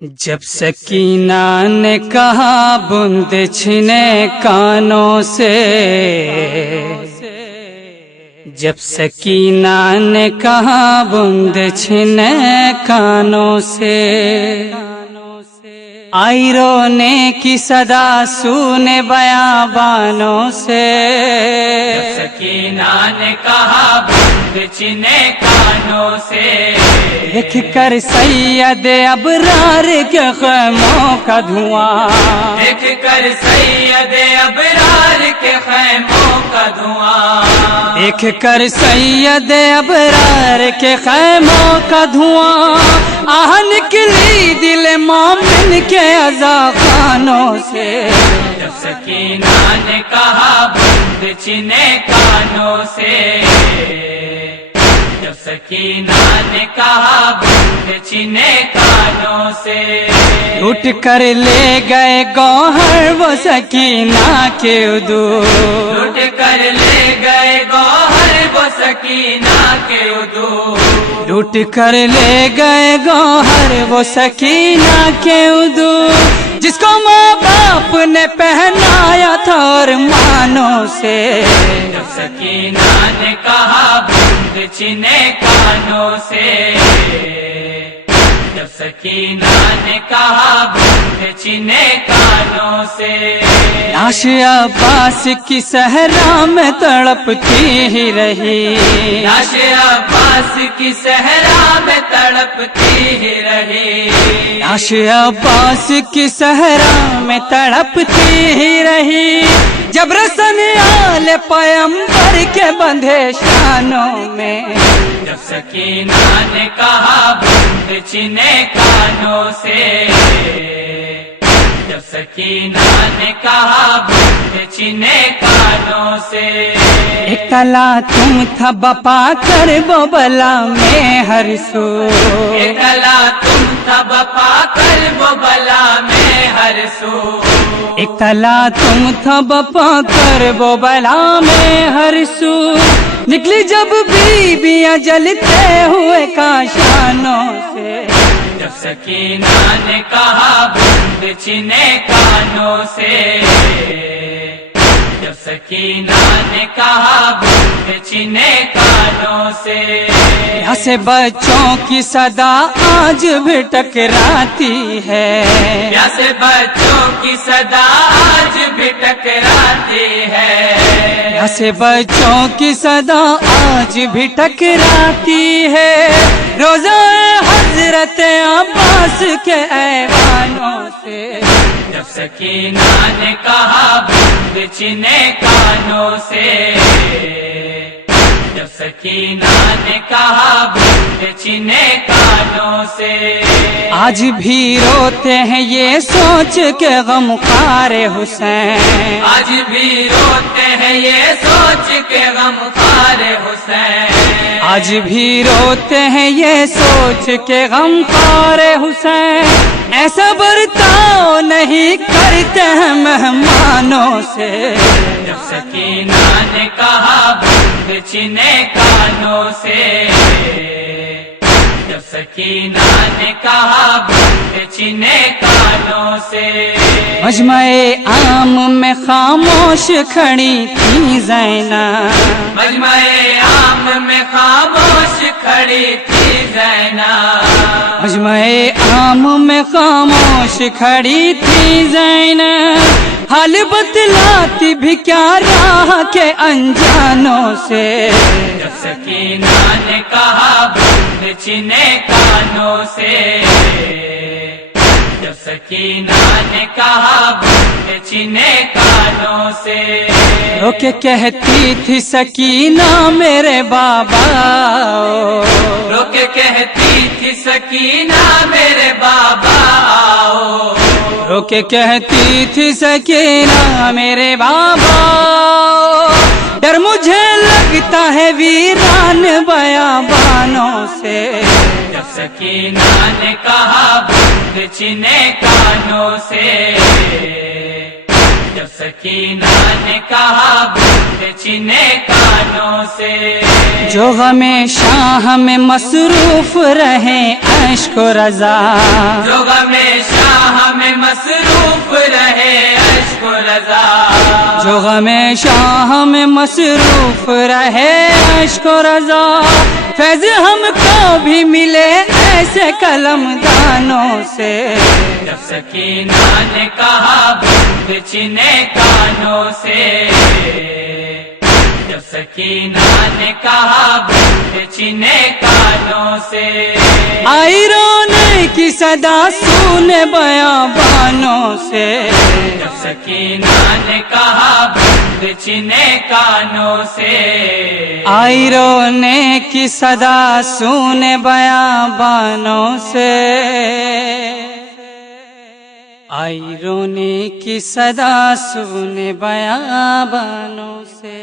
جب سکینہ نے کہا بند چھنے کانوں سے، جب سکینہ نے کہا بند چھنے کانوں سے، آئی رونے کی صدا سونے بیابانوں سے۔ جب سکینہ نے کہا بند چھنے کانوں سے، دیکھ کر سید ابرار کے خیموں کا دھواں، دیکھ کر سید ابرار کے خیموں کا دھواں، دیکھ کر سید ابرار کے خیموں کا دھواں، آہ نکلی دل مومن کے عزاخانوں سے۔ جب سکینہ نے کہا بند چھنے کانوں سے، جب سکینہ نے کہا بند چھنے کانوں سے، اٹھ کر لے گئے گوہر وہ سکینہ کے عدو، لٹ کر لے گئے گوہر وہ سکینہ کے عدو، لوٹ کر لے گئے گوہر وہ سکینہ کے عدو، جس کو ماں باپ نے پہنایا تھا ارمانوں سے۔ جب سکینہ نے کہا بند چھنے کانوں سے، جب سکینہ نے کہا بند چھنے کانوں سے، لاش عباس کی صحرا میں تڑپتی ہی رہی، لاش عباس کی صحرا میں تڑپتی ہی رہی، لاش عباس کی صحرا میں تڑپتی ہی رہی، جب رسن آل پیمبر کے بندھے شانوں میں۔ جب سکینہ نے کہا بند چھنے کانوں سے، جب سکینہ نے کہا بند چھنے کانوں سے، ایک تلا تم تھا بپا کر وہ بلا میں ہر سو، ایک تلا تم تھا بپا کر وہ بلا میں ہر سو، ایک تلا تم تھا بپا کر وہ بلا میں ہر سو، نکلی جب بیویاں جلتے ہوئے کاشانوں سے۔ جب سکینہ نے کہا بند چھنے کانوں سے، جب سکینہ نے کہا بند چھنے کانوں سے، یہاں سے بچوں کی صدا آج بھی ٹکراتی ہے، جیسے بچوں کی صدا آج بھی ٹکراتی ہے، یہاں سے بچوں کی صدا آج بھی ٹکراتی ہے، روزہ حضرت عباس کے ایوانوں سے۔ جب سکینہ نے کہا بند چھنے کانوں سے، جب سکینہ نے کہا بند چھنے کانوں سے، آج بھی روتے ہیں یہ سوچ کے غمخوار حسین، آج بھی روتے ہیں یہ سوچ کے غمخوار حسین، آج بھی روتے ہیں یہ سوچ کے غمخوار حسین، ایسا برتاؤ نہیں کرتے ہیں مہمانوں سے۔ جب سکینہ نے کہا بند چھنے کانوں سے، جب سکینہ نے کہا بند چھنے کانوں سے، مجمع عام میں خاموش کھڑی تھی زینب، مجمع عام میں خاموش کھڑی تھی زینب، مجمع عام میں خاموش کھڑی تھی زینب، حال بتلاتی بھی کیا راہ کے انجانوں سے۔ جب سکینہ نے کہا بند چھنے کانوں سے، جب سکینہ نے کہا بند چھنے کانوں سے، رو کے کہتی تھی سکینہ میرے بابا، رو کے کہتی تھی سکینہ میرے بابا آؤ، رو کے کہتی تھی سکینہ میرے بابا، ڈر مجھے لگتا ہے ویران بیابانوں سے۔ جب سکینہ نے کہا بند چھنے کانوں سے، جب سکینہ نے کہا بند چھنے کانوں سے، جو غم شاہ میں مصروف رہے عشق و رضا، جو غم مصروف رہے عشق و رضا، جو غم شاہ میں مصروف رہے عشق و رضا، فیض ہم کو بھی ملے ایسے قلم دانوں سے، جب سکینہ نے کہا بند چنے کانوں سے، جب سکینہ نے کہا بند چنے کانوں سے، آئی رونے کی صدا سونے بیابانوں سے، جب سکینہ نے کہا بند چنے کانوں سے، آئی رونے کی صدا سونے بیابانوں سے، آئی رونے کی صدا سونے بیابانوں سے۔